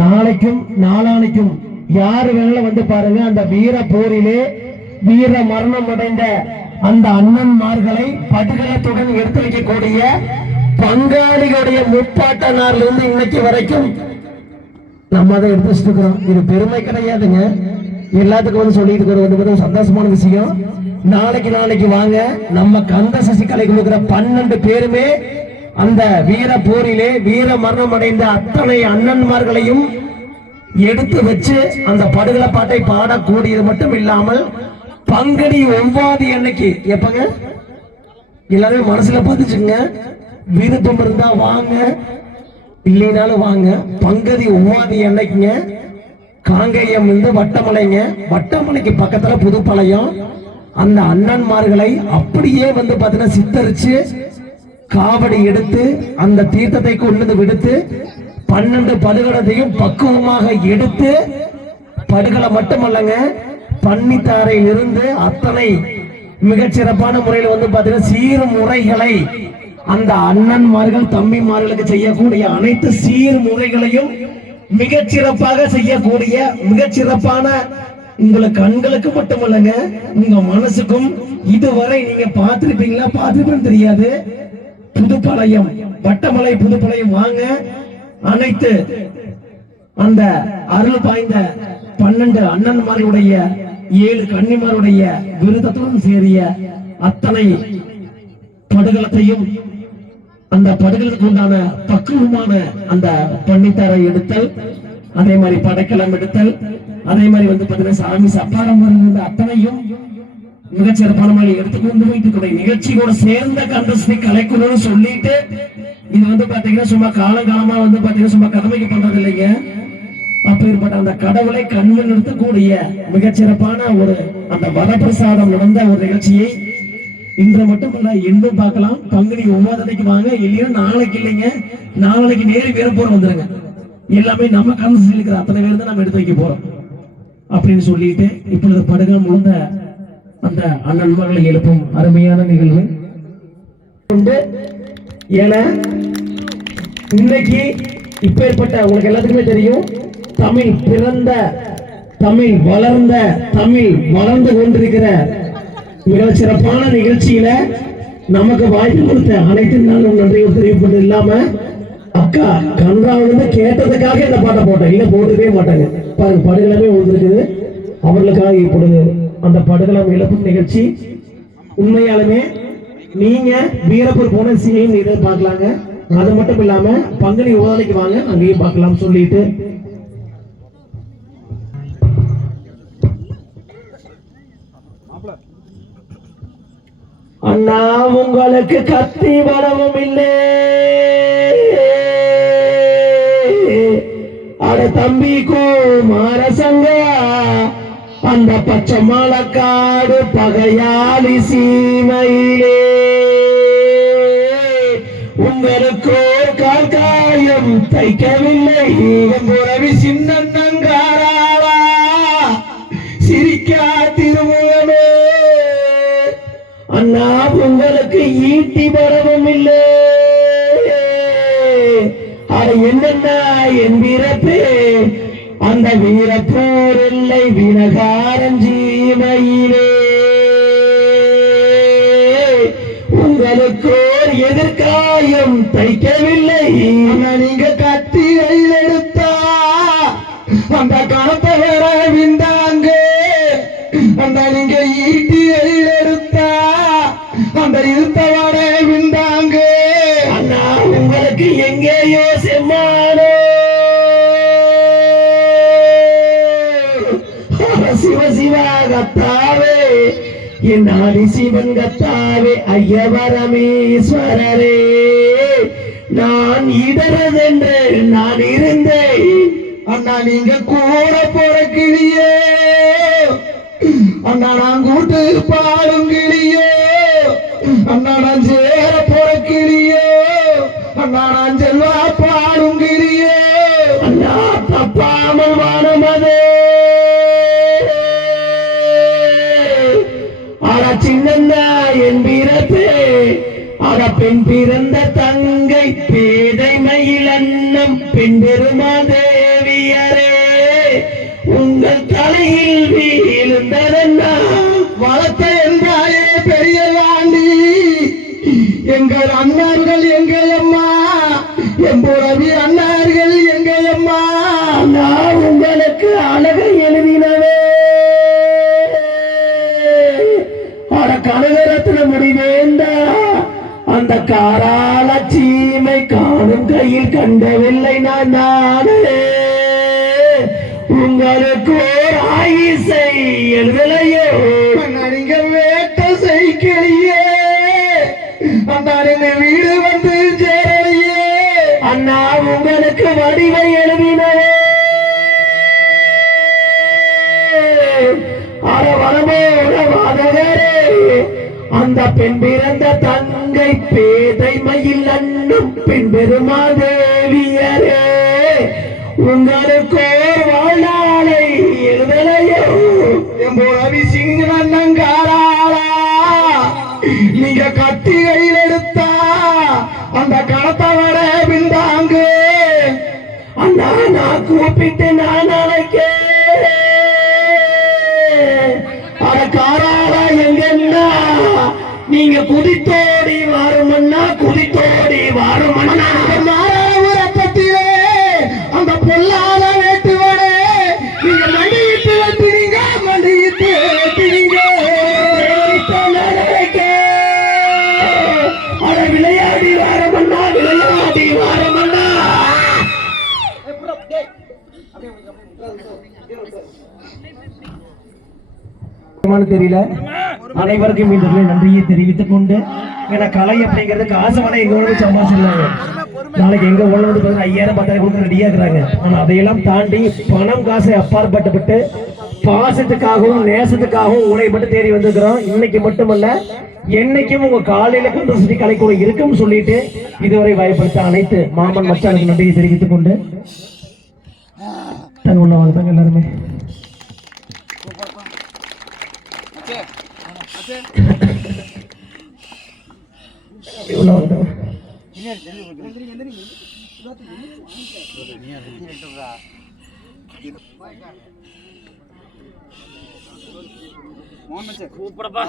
நாளைக்கும் நாளானைக்கும் யாரு வேணாலும் வந்து பாருங்க. அந்த வீர போரிலே வீர மரணம் அடைந்த அந்த அண்ணன்மார்களை படுகளத்துடன் எடுத்து வைக்கக்கூடிய பங்காளிகளுடைய முப்பாட்டனார்ல இருந்து இன்னைக்கு வரைக்கும் நம்ம அதை எடுத்து வச்சுட்டு இருக்கிறோம். இது பெருமை கிடையாதுங்க, எல்லாத்துக்கும் வந்து சொல்லிட்டு இருக்கிற சந்தோஷமான விஷயம். நாளைக்கு வாங்க, நம்ம கந்த சசி கலை கொடுக்கிற 12 பேருமே அந்த வீர போரிலே வீர மரணம் அடைந்த அத்தனை அண்ணன்மார்களையும் எடுத்து வச்சு அந்த படுகள பாட்டை பாடக்கூடியது மட்டும் இல்லாமல் பங்குனி 9 அன்னைக்கு எப்பங்க எல்லாரும் மனசுல பதிச்சுங்க, விருப்பம் இருந்தா வாங்க, இல்லைனாலும் வாங்க. பங்கதி உவாதி என்னைக்குங்க? காங்கேயம் இருந்து வட்டமலைங்க. வட்டமலைக்கு பக்கத்துல புதுப்பாளையம். அந்த அண்ணன்மார்களை அப்படியே வந்து பாத்தீங்கன்னா சித்தரிச்சு காவடி எடுத்து அந்த தீர்த்தத்தை கொண்டு விடுத்து 12 படுகளத்தையும் பக்குவமாக எடுத்து, படுகளை மட்டுமல்லங்க, பன்னித்தாரையில் இருந்து அத்தனை மிகச்சிறப்பான முறையில் வந்து பாத்தீங்கன்னா சீர்முறைகளை அந்த அண்ணன்மார்கள் தம்பிமார்களுக்கு செய்யக்கூடிய அனைத்து சீர்முறைகளையும் மிகச்சிறப்பாக செய்யக்கூடிய மிகச்சிறப்பான உங்களுக்கு கண்களுக்கு மட்டுமல்லங்க, உங்க மனசுக்கும். இதுவரை நீங்க பார்த்திருப்பீங்களா, பார்த்திருப்பேன்னு தெரியாது. புதுப்பாளையம், வட்டமலை புதுப்பாளையம் வாங்க. அனைத்து அந்த அருள் பாய்ந்த 12 அண்ணன்மார்களுடைய 7 கன்னிமாருடைய விருதத்துடன் சேரிய அத்தனை படுகளத்தையும் அந்த படுகளத்துக்கு உண்டான பக்குவமான அந்த பன்னித்தாரை எடுத்தல், அதே மாதிரி படைக்கலம் எடுத்தல், அதே மாதிரி வந்து பாத்தீங்கன்னா சாமி சப்பாரம் அத்தனையும் மிகச்சிறப்பான மாதிரி எடுத்துக்கொண்டு போயிட்டு நிகழ்ச்சியோட சேர்ந்த கண்டஸ்டை கலைக்கணும்னு சொல்லிட்டு, இது வந்து பாத்தீங்கன்னா சும்மா காலங்காலமா வந்து பாத்தீங்கன்னா சும்மா கடமைக்கு பண்றது இல்லைங்க. அப்பேற்பட்ட அந்த கடவுளை கண்ணில் நிறுத்தக்கூடிய மிகச்சிறப்பான ஒரு அந்த வரப்பிரசாதம் நடந்த ஒரு நிகழ்ச்சியை இன்று மட்டுமல்ல இன்னும் பார்க்கலாம். பங்குனி 9 வாங்க, இல்லையா நாளைக்கு இல்லைங்க, நாளைக்கு நேரு வீரப்போர் வந்துருங்க. எல்லாமே நம்ம கலந்து இருக்கிற அத்தனை பேர் தான் நம்ம எடுத்து வைக்க போறோம் அப்படின்னு சொல்லிட்டு, இப்பொழுது படுகள் முழுந்த அந்த அண்ணன்மார்களை எழுப்பும் அருமையான நிகழ்வு உண்டு. ஏன்னா இன்னைக்கு இப்பேற்பட்ட உங்களுக்கு எல்லாத்துக்குமே தெரியும், தமிழ் பிறந்த, தமிழ் வளர்ந்த, தமிழ் வளர்ந்து கொண்டிருக்கிற மிக சிறப்பான நிகழ்ச்சியில நமக்கு வாய்ப்பு கொடுத்த அனைத்து நாளும் நன்றியை தெரிவிப்பது இல்லாம, அக்கா கன்றாவிலிருந்து கேட்டதுக்காக இந்த பாட்டை போட்டேன், இல்ல போட்டுக்கவே மாட்டாங்க. பாருங்க படுகளமே ஒழுந்திருக்குது. அவர்களுக்காக இப்பொழுது அந்த படுகளம் இழப்பும் நிகழ்ச்சி. உண்மையாலுமே நீங்க வீரப்பூர் போன சீனையும் இதை பார்க்கலாங்க. அது மட்டும் இல்லாம பங்குனி 9 வாங்க, அங்கேயும் பார்க்கலாம் சொல்லிட்டு அண்ணா உங்களுக்கு கத்தி பலமும் இல்லை, அட தம்பி குமாரசங்க அந்த பச்சை மலக்காடு பகையாளி சீமையிலே உங்களுக்கு கால் காயம் தைக்கவில்லை புறவி சின்னங்காரா சிரிக்கா திருமுகமே. அண்ணா உங்களுக்கு ஈட்டி பரவும் இல்லை, அது என்னென்ன என் வீரப்பே அந்த வீரப்போர் இல்லை வீணகாரன் ஜீமையிலே உங்களுக்கு எதிர்காயம் தைக்கவில்லை. நீங்க கத்தி கையில் எடுத்தா அந்த கணத்தை வேற விந்தாங்க, அந்த நீங்க ஈட்டி கையில் எடுத்தா அந்த இருத்தவர விந்தாங்க. அண்ணா உங்களுக்கு எங்கேயோ செம்மானோ சிவ சிவா கத்தாவே என் ஆதி சிவன் கத்தாவே ஐயவரமேஸ்வரரே நான் இடறதென்று நான் இருந்தேன். அண்ணா நீங்க கூட போற கிளியே, அண்ணா நான் கூட்டு பாடும் கிளியே, அண்ணா நான் சேர போற கிளியே, அண்ணா நான் செல்வா பாடும் கிளியே. அண்ணா தப்பாமல் வானமதே அட சின்ன என் வீரப்பே அட பெண் பிறந்த தங்கை பேதைமையில் அன்னம் பெண் பெருமாதேவியரே உங்கள் தலையில் வீழ்ந்ததென்னா வளர்த்த என்றாயே பெரிய வாண்டி எங்கள் அண்ணார்கள் எங்கள் அம்மா எம்புறவி அண்ணார்கள் எங்கள் அம்மா. நான் உங்களுக்கு அழகை எழுதினவே அட கனகரத்ன முடிவேந்தா அந்த காராள சீமை காணும் கையில் கண்டவில்லை நான் நானே உங்களுக்கு ஆயிசை எழுதலையோ நீங்க வேட்ட செய்கிறியே அந்த வீடு வந்து அண்ணா உங்களுக்கு வடிவை எழுதினவே அந்த பெண் பிறந்த தங்கை பேதைமையில் அண்ணும் பெண் பெருமாதேவியரே உங்களுக்கு வாழ்நாளை எழுதலையோ ரவி சிங்கண்ணங்காராளா நீங்க கத்தி கையில் எடுத்தா அந்த களத்தை வர பின்தாங்கு அண்ணா நான் கூப்பிட்டு நான் அழைக்கேன் காராளா எங்கன்னா நீங்க குதித்தோடி வாருமண்ணா குதித்தோடி வாருமண்ணா ரத்தத்திலே அந்த பொல்லாத வேட்டுவனே நீங்க மண்டியிட்டு வெட்டினீங்க மண்டியிட்டு வெட்டினீங்க அட விளையாடி வாரமண்ணா விளையாடி வாரமண்ணா தெரியல. அனைவருக்கும் இந்த நன்றியை தெரிவித்துக் கொண்டு ஏன்னா கலை அப்படிங்கிறது காசு வேணா எங்க உள்ள சம்பாதிச்சிருந்தாங்க. நாளைக்கு எங்க உள்ள வந்து 5000 10,000 கொடுக்க ரெடியா இருக்கிறாங்க. ஆனா அதையெல்லாம் தாண்டி பணம் காசை அப்பாற்பட்டு பாசத்துக்காகவும் நேசத்துக்காகவும் உங்களை மட்டும் தேடி வந்திருக்கிறோம். இன்னைக்கு மட்டுமல்ல என்னைக்கும் உங்க காலையில கொண்டு சுற்றி கலைக்கூட இருக்கும் சொல்லிட்டு இதுவரை வாய்ப்படுத்த அனைத்து மாமன் மச்சானுக்கு நன்றியை தெரிவித்துக் கொண்டு தங்க உள்ள வாங்க எல்லாருமே கூப்பிடப்பா